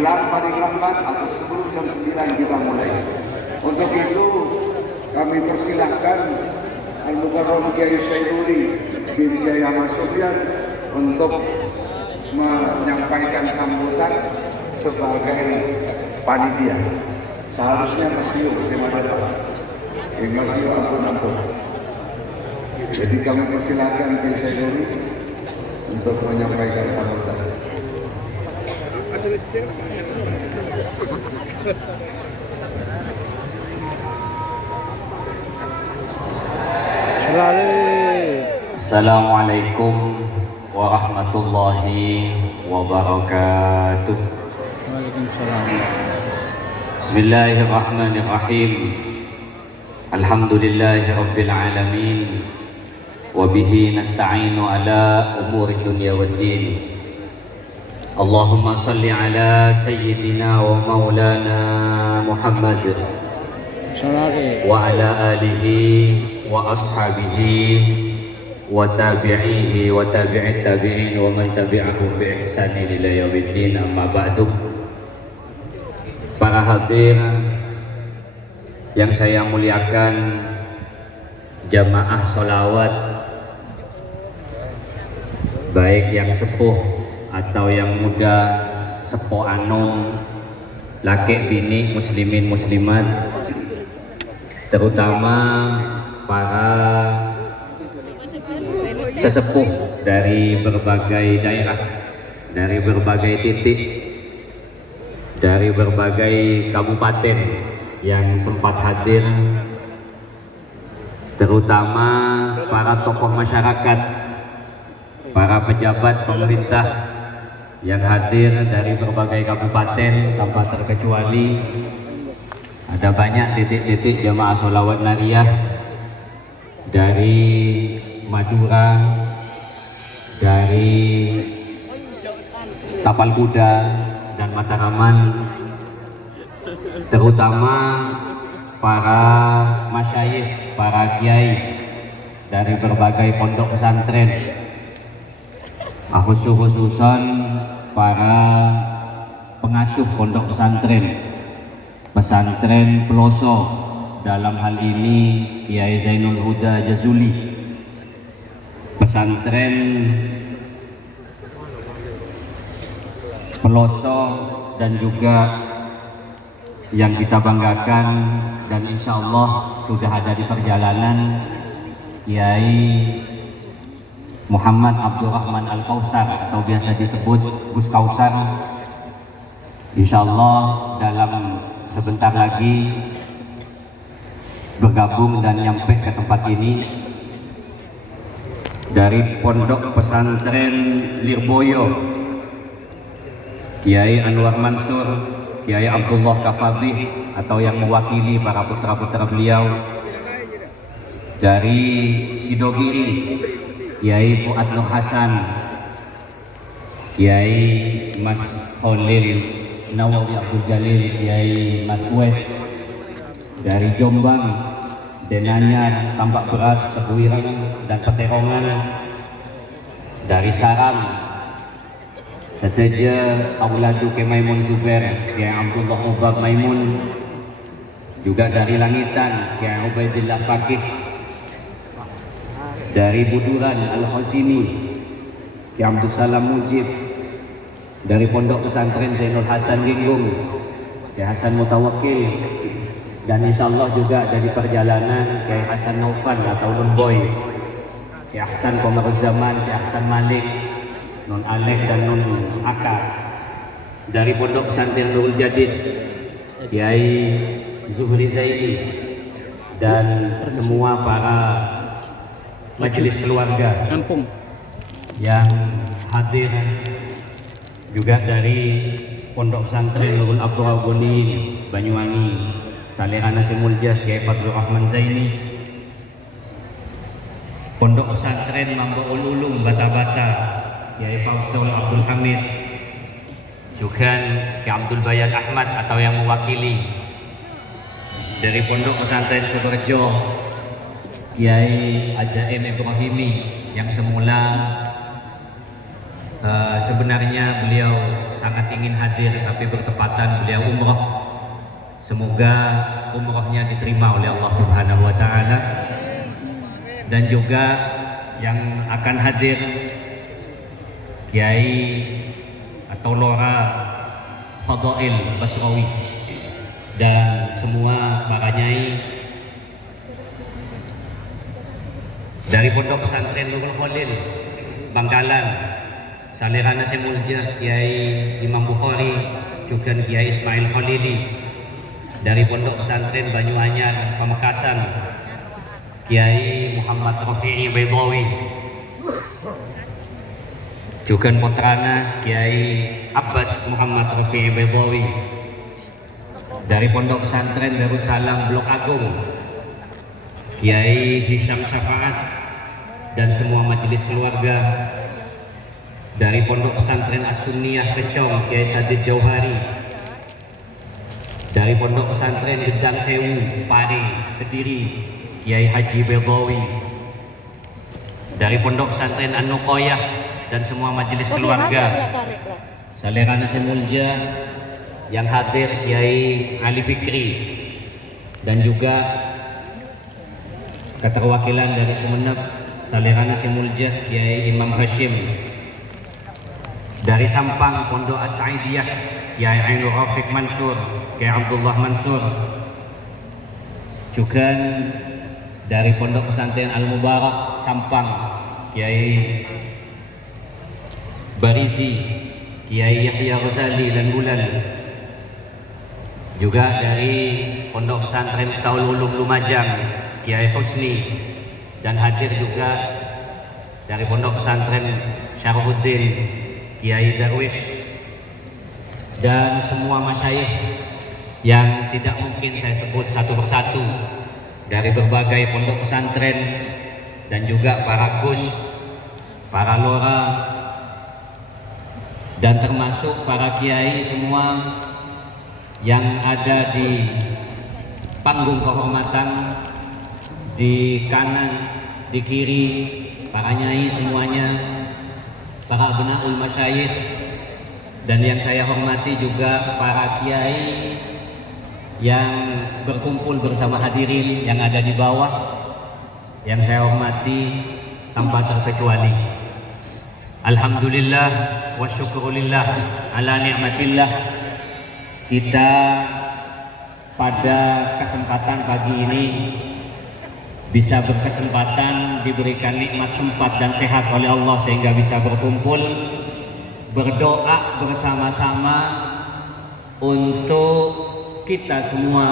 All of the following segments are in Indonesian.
9 paling lambat atau sebelum jam 9 kita mulai. Untuk itu kami persilahkan Al-Mukarram Kiai Syairuli bin Kiai Ahmad Sofyan untuk menyampaikan sambutan sebagai panitia. Seharusnya Mas Yu bersama Mas Yu ampun. Jadi kami persilahkan Kiai Syairuli untuk menyampaikan sambutan. Assalamualaikum warahmatullahi wabarakatuh. Waalaikumsalam. Bismillahirrahmanirrahim. Alhamdulillahi rabbil alamin. Wa bihi nasta'inu ala umuri dunya waddin. Allahumma salli ala sayyidina wa maulana Muhammad wa ala alihi wa ashabihi wa tabi'ihi wa tabi'it tabi'in wa man tabi'ahum bi ihsanin ila yaumiddin, amma ba'du. Para hadir yang saya muliakan, jamaah sholawat, baik yang sepuh atau yang muda, sepo anom, laki bini, muslimin muslimat, terutama para sesepuh dari berbagai daerah, dari berbagai titik, dari berbagai kabupaten yang sempat hadir, terutama para tokoh masyarakat, para pejabat pemerintah yang hadir dari berbagai kabupaten tanpa terkecuali. Ada banyak titik-titik jamaah sholawat nariyah dari Madura, dari Tapal Kuda dan Mataraman, terutama para masyayikh, para kiai dari berbagai pondok pesantren, khususan para pengasuh pondok pesantren pelosok, dalam hal ini Kiai Zainul Huda Jazuli, pesantren pelosok, dan juga yang kita banggakan dan insya Allah sudah ada di perjalanan, Kiai Muhammad Abdurrahman Al-Kausar atau biasa disebut Gus Kausar. Insya Allah dalam sebentar lagi bergabung dan nyampe ke tempat ini dari Pondok Pesantren Lirboyo, Kiai Anwar Mansur, Kiai Abdullah Kafabih atau yang mewakili para putra-putra beliau. Dari Sidogiri, Kiai Fuad Nur Hasan, Kiai Mas Khalil Nawawi Abdul Jalil, Kiai Mas Wes. Dari Jombang, Denanyar, Tambak Beras, Teguiran dan Peterongan. Dari Sarang, Seteja Auladu Ke Maimun Zubair, Kiai Abdullah Ubab Maimun. Juga dari Langitan, Kiai Ubaidillah Fakih. Dari Buduran Al-Khazini, Kiai Abdul Salam Mujib. Dari Pondok Pesantren Zainul Hasan Ginggung, Kiai Hasan Mutawakil. Dan insya Allah juga dari perjalanan Kiai Hasan Naufan atau Nun Boy, Kiai Hasan Komaruzzaman, Kiai Hasan Malik, Nun Alek dan Nun Aka. Dari Pondok Pesantren Nurul Jadid, Kiai Zuhri Zaidi, dan semua para majelis keluarga yang hadir, juga dari Pondok Pesantren Nurul Abdul Ghani Banyuwangi, Saleh Nasi Muljah, Kiai Fadlur Rahman Zaini, Pondok Pesantren Mambaul Ulum Bata-Bata, Kiai Fauzul Abdul Hamid, juga Kiai Abdul Bayan Ahmad atau yang mewakili. Dari Pondok Pesantren Sukorejo, Kiai Ajaim Ibrahimi yang semula sebenarnya beliau sangat ingin hadir tapi bertepatan beliau umroh. Semoga umrohnya diterima oleh Allah Subhanahu wa taala. Dan juga yang akan hadir Kiai atau Lora Fadail Basrawi dan semua para nyai dari Pondok Pesantren Nurul Khalil Bangkalan, Salirana Semulja Kiai Imam Bukhari, juga Kiai Ismail Khalili dari Pondok Pesantren Banyuanyar Pamekasan, Kiai Muhammad Rafi'i Baydawi, juga Putrana Kiai Abbas Muhammad Rafi'i Baydawi dari Pondok Pesantren Darussalam Blok Agung, Kiai Hisham Syafaat dan semua majelis keluarga dari Pondok Pesantren As-Sunniyah Kecong, Kiai Sadid Jauhari, dari Pondok Pesantren Gedang Sewu Pare Kediri, Kiai Haji Baydawi, dari Pondok Pesantren An-Nuqoyah dan semua majelis keluarga Salirana Semulja yang hadir, Kiai Ali Fikri, dan juga keterwakilan dari Sumeneb Salirana Semulja Kiai Imam Hashim, dari Sampang Pondok As-Saidiyah Kiai Ainul Rafiq Mansur, Kiai Abdullah Mansur, juga dari Pondok Pesantren Al-Mubarak Sampang Kiai Barizi, Kiai Yahya Ghazali dan Bulan, juga dari Pondok Pesantren Miftahul Ulum Lumajang Kiai Husni, dan hadir juga dari Pondok Pesantren Syarhuddin Kiai Darwis, dan semua masyayikh yang tidak mungkin saya sebut satu persatu dari berbagai pondok pesantren, dan juga para gus, para lora, dan termasuk para kiai semua yang ada di panggung kehormatan, di kanan, di kiri, para nyai semuanya, para abnaul masyayikh, dan yang saya hormati juga para kiai yang berkumpul bersama hadirin yang ada di bawah, yang saya hormati tanpa terkecuali. Alhamdulillah wa syukurillah ala ni'matillah, kita pada kesempatan pagi ini bisa berkesempatan diberikan nikmat sempat dan sehat oleh Allah sehingga bisa berkumpul berdoa bersama-sama untuk kita semua,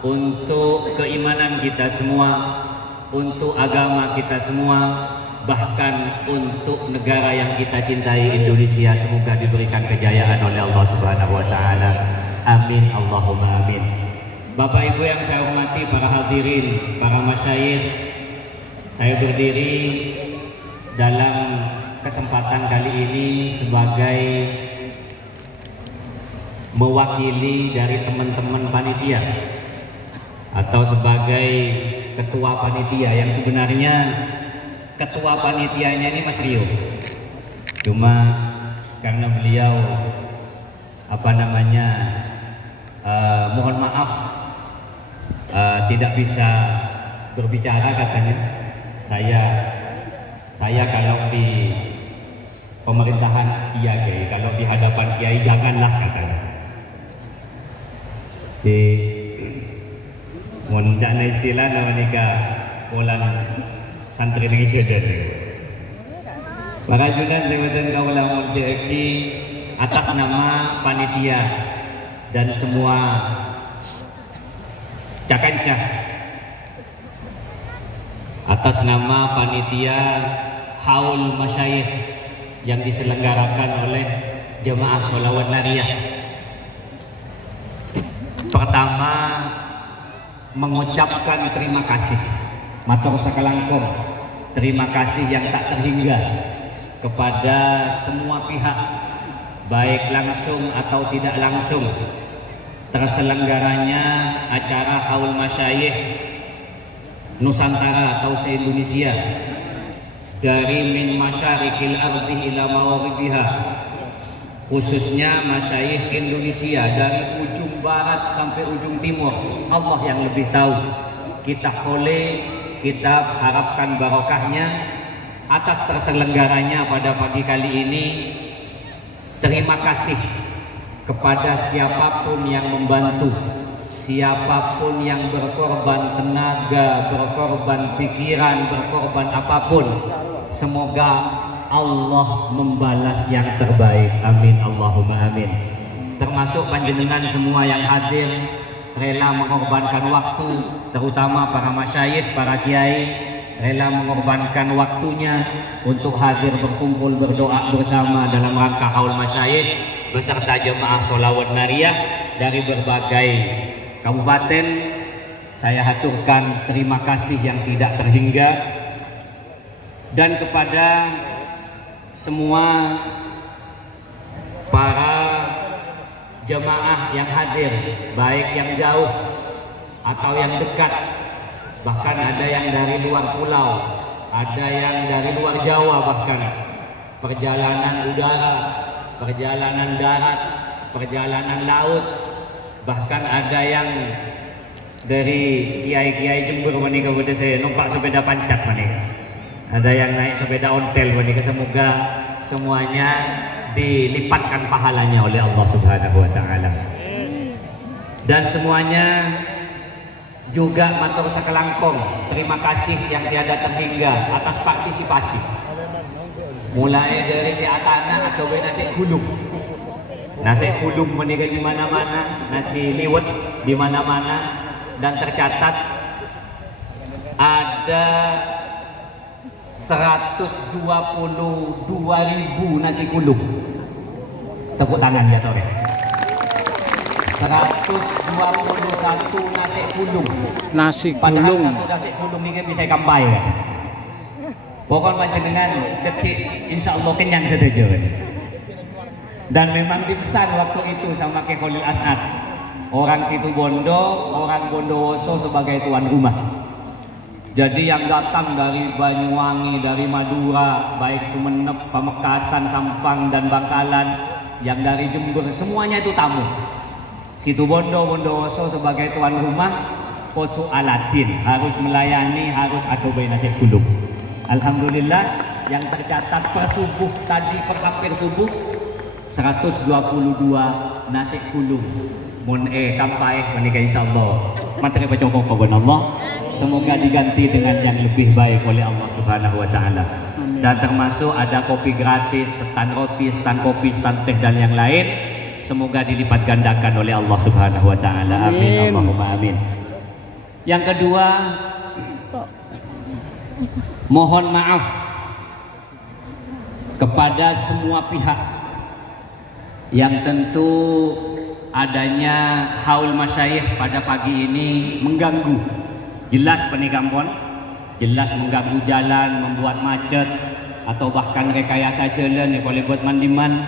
untuk keimanan kita semua, untuk agama kita semua, bahkan untuk negara yang kita cintai Indonesia. Semoga diberikan kejayaan oleh Allah Subhanahu wa taala. Amin Allahumma amin. Bapak Ibu yang saya hormati, para hadirin, para masyayikh, saya berdiri dalam kesempatan kali ini sebagai mewakili dari teman-teman panitia atau sebagai ketua panitia, yang sebenarnya ketua panitianya ini Mas Rio, cuma karena beliau mohon maaf tidak bisa berbicara katanya. Saya kalau di pemerintahan iya Kiai, kalau di hadapan Kiai janganlah katanya. Di munjana istilah namanya polan santri ini sudah. Para jundan sebutan kaulah murjaki atas nama panitia dan semua cakancah, atas nama panitia haul masyayikh yang diselenggarakan oleh jemaah sholawat nariyah. Pertama, mengucapkan terima kasih matur sakalangkung, terima kasih yang tak terhingga kepada semua pihak, baik langsung atau tidak langsung, terselenggaranya acara haul masyayikh Nusantara atau se-Indonesia, dari min masyarikil ardi ila maghribiha, khususnya masyayikh Indonesia dari ujung barat sampai ujung timur. Allah yang lebih tahu. Kita kita harapkan barokahnya atas terselenggaranya pada pagi kali ini. Terima kasih kepada siapapun yang membantu, siapapun yang berkorban tenaga, berkorban pikiran, berkorban apapun. Semoga Allah membalas yang terbaik. Amin Allahumma amin. Termasuk panjenengan semua yang hadir rela mengorbankan waktu, terutama para masyayikh, para kiai rela mengorbankan waktunya untuk hadir berkumpul berdoa bersama dalam rangka haul masyayikh beserta jemaah sholawat nariyah dari berbagai kabupaten. Saya haturkan terima kasih yang tidak terhingga, dan kepada semua para jemaah yang hadir, baik yang jauh atau yang dekat, bahkan ada yang dari luar pulau, ada yang dari luar Jawa, bahkan perjalanan udara, perjalanan darat, perjalanan laut, bahkan ada yang dari kiai-kiai Jember menikah, saya numpak sepeda pancat menikah, ada yang naik sepeda ontel menikah. Semoga semuanya dilipatkan pahalanya oleh Allah Subhanahu wa taala. Dan semuanya juga matur sakelangkong terima kasih yang tiada terhingga atas partisipasi. Mulai dari si atana atau nasi gulung. Nasi gulung menikah di mana-mana, nasi liwet di mana-mana, dan tercatat ada 122.000 nasi gulung. Tepuk tangan ya Tore. 121 nasi gulung. Nasi Padahal gulung. satu nasi gulung ini bisa kampai ya. Pokoknya panjenengan detik insya Allah kenyang setuju. Dan memang dipesan waktu itu sama Ki Khalil As'ad, orang Situbondo, orang Bondowoso sebagai tuan rumah. Jadi yang datang dari Banyuwangi, dari Madura, baik Sumeneb, Pamekasan, Sampang, dan Bangkalan, yang dari Jember, semuanya itu tamu. Situbondo, Bondowoso sebagai tuan rumah, Potu Aladin, harus melayani, harus adobe nasi gulung. Alhamdulillah, yang tercatat per subuh tadi, per hampir subuh, 122 nasi gulung. Mun kampai menikah insyaallah. Materi pacokok kawan Allah. Semoga diganti dengan yang lebih baik oleh Allah Subhanahu wa taala. Dan termasuk ada kopi gratis, stand roti, stand kopi, stand teh, dan yang lain. Semoga dilipat gandakan oleh Allah Subhanahu wa taala. Amin Allahumma amin. Yang kedua, mohon maaf kepada semua pihak yang tentu adanya haul masyayikh pada pagi ini mengganggu. Jelas penikampon, jelas mengganggu jalan, membuat macet, atau bahkan rekayasa jalan ya boleh buat mandiman.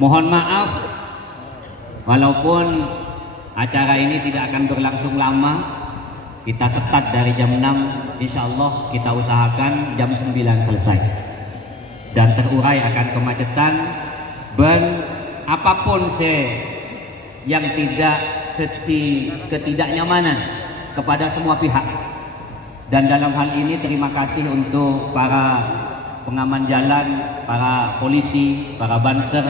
Mohon maaf, walaupun acara ini tidak akan berlangsung lama, kita start dari jam 6, insya Allah kita usahakan jam 9 selesai. Dan terurai akan kemacetan, dan apapun yang tidak ketidaknyamanan kepada semua pihak. Dan dalam hal ini terima kasih untuk para pengaman jalan, para polisi, para banser,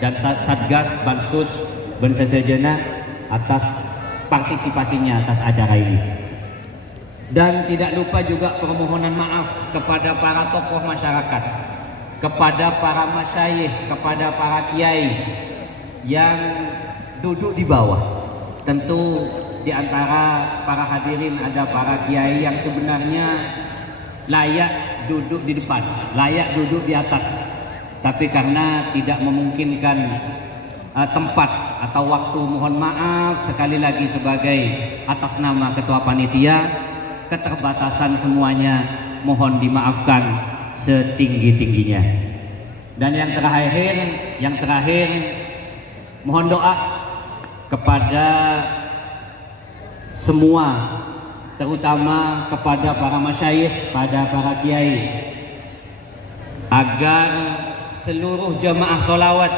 dan satgas, bansus, bensejena atas partisipasinya atas acara ini. Dan tidak lupa juga permohonan maaf kepada para tokoh masyarakat, kepada para masyayikh, kepada para kiai yang duduk di bawah. Tentu di antara para hadirin ada para kiai yang sebenarnya layak duduk di depan, layak duduk di atas, tapi karena tidak memungkinkan tempat atau waktu, mohon maaf sekali lagi sebagai atas nama ketua panitia, keterbatasan semuanya mohon dimaafkan setinggi-tingginya. Dan yang terakhir mohon doa kepada semua, terutama kepada para masyayikh, pada para kiai, agar seluruh jemaah sholawat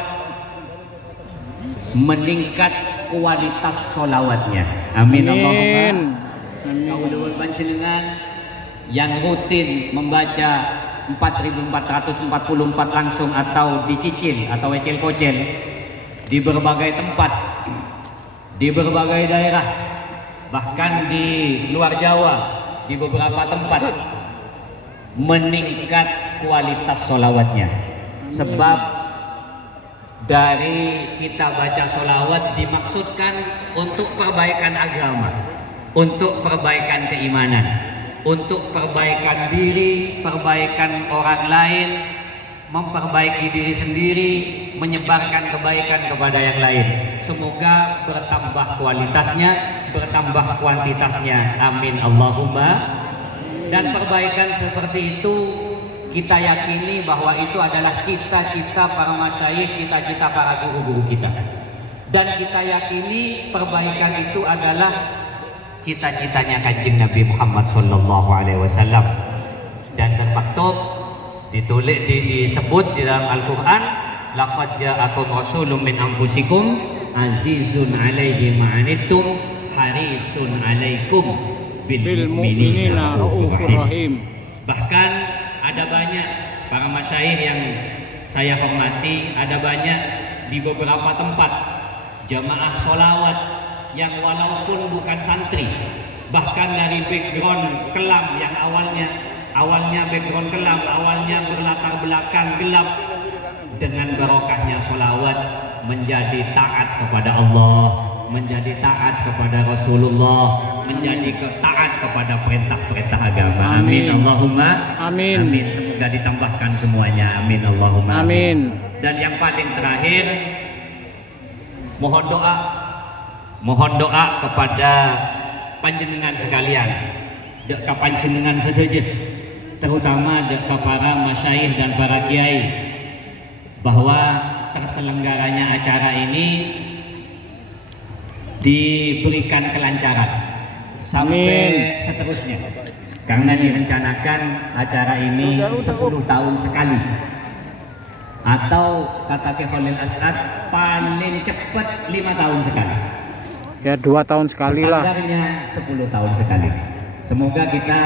meningkat kualitas solawatnya. Amin. Allahumma. Amin. Kaulul panjenengan yang rutin membaca 4.444 langsung atau dicicil atau ecel kocel di berbagai tempat, di berbagai daerah, bahkan di luar Jawa, di beberapa tempat, meningkat kualitas solawatnya. Sebab dari kita baca solawat dimaksudkan untuk perbaikan agama, untuk perbaikan keimanan, untuk perbaikan diri, perbaikan orang lain, memperbaiki diri sendiri, menyebarkan kebaikan kepada yang lain. Semoga bertambah kualitasnya, bertambah kuantitasnya. Amin Allahumma. Dan perbaikan seperti itu kita yakini bahwa itu adalah cita-cita para masyayikh, cita-cita para guru-guru kita. Dan kita yakini perbaikan itu adalah cita-citanya Kanjeng Nabi Muhammad SAW. Dan termaktub disebut di dalam Al-Quran, laqad ja'akum rasulun min anfusikum azizun alaihi ma'anittum harisun alaikum bil mu'minina raufur rahim. Bahkan ada banyak para masyayikh yang saya hormati, ada banyak di beberapa tempat jamaah solawat yang walaupun bukan santri, bahkan dari background kelam yang awalnya background kelam, awalnya berlatar belakang gelap, dengan barokahnya solawat menjadi taat kepada Allah, menjadi taat kepada Rasulullah, menjadi taat kepada perintah-perintah agama. Amin Allahumma. Amin. Amin. Semoga ditambahkan semuanya. Amin Allahumma. Amin. Dan yang paling terakhir, mohon doa kepada panjenengan sekalian, ke panjenengan saja, terutama ke para masyayikh dan para kiai, bahwa terselenggaranya acara ini diberikan kelancaran sampai seterusnya, karena direncanakan acara ini 10 tahun sekali, atau kata Kefalil As'ad paling cepat 5 tahun sekali. Ya 2 tahun sekali lah. Standarnya 10 tahun sekali. Semoga kita